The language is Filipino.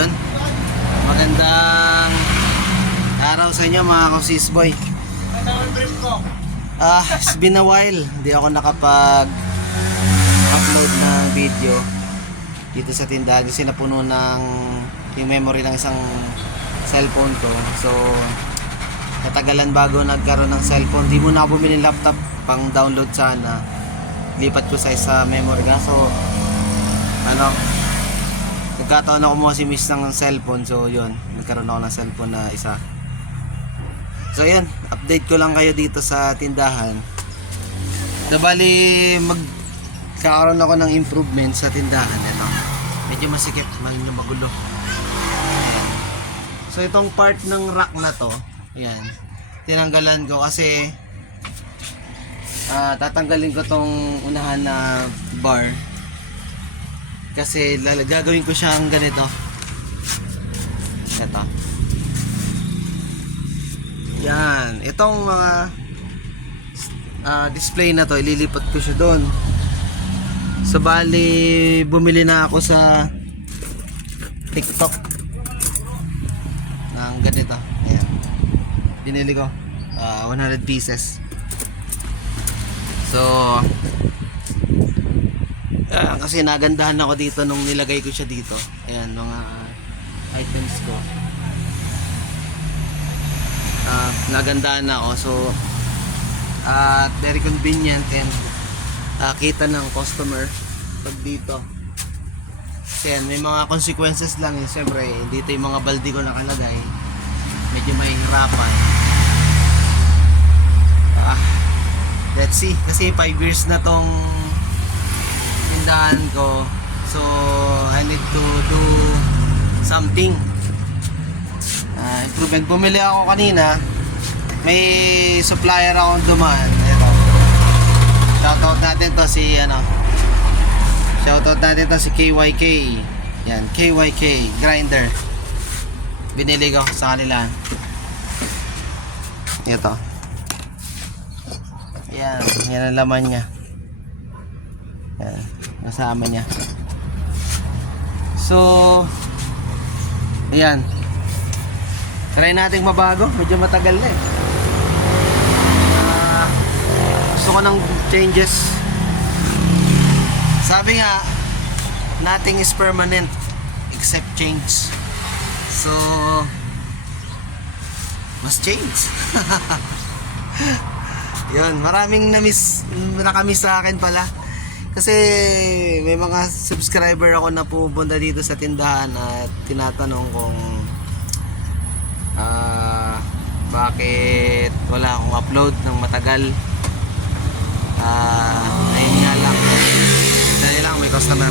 yun, magandang araw sa inyo mga ka-sisboy. It's been a while, hindi ako nakapag-upload ng video dito sa tindahan kasi napuno ng yung memory ng isang cellphone ko. So natagalan bago nagkaroon ng cellphone. Di mo na ako bumili ng laptop pang download sana, lipat ko sa memory nga. So nagkataon ako mo kasi miss ng cellphone. So yun, nagkaroon ako ng cellphone na isa. So yun, update ko lang kayo dito sa tindahan. Bali magkakaroon ako ng improvement sa tindahan. Ito, medyo masikip, medyo magulo. So itong part ng rack na to, ayan, tinanggalan ko kasi tatanggalin ko tong unahan na bar kasi gagawin ko siyang ganito. Ito, yan, itong mga display na to, ililipat ko siya doon. So bali bumili na ako sa TikTok ng ganito. Ayan, binili ko 100 pieces. So kasi nagandahan ako dito nung nilagay ko siya dito. Ayan, mga items ko, nagandahan na ako. So very convenient and kita ng customer pag dito. Kasi yan, may mga consequences lang yun. Siyempre dito yung mga balde ko nakalagay, medyo mahihirapan. Let's see, kasi 5 years na tong tindahan ko. So I need to do something, improvement. Bumili ako kanina, may supplier akong dumaan. Ito, shoutout natin to si shoutout natin to si KYK. Yan, KYK grinder, binili ko sa kanila. Ito, yan ang laman niya. Yan, kasama niya. So ayan, try nating mabago. Medyo matagal na gusto ko ng changes. Sabi nga, nothing is permanent except change. So must change. Yun, maraming nakamiss sa akin pala. Kasi may mga subscriber ako na pupunta dito sa tindahan at tinatanong kung bakit wala akong upload ng matagal. Ayun nga lang, dahil lang may customer.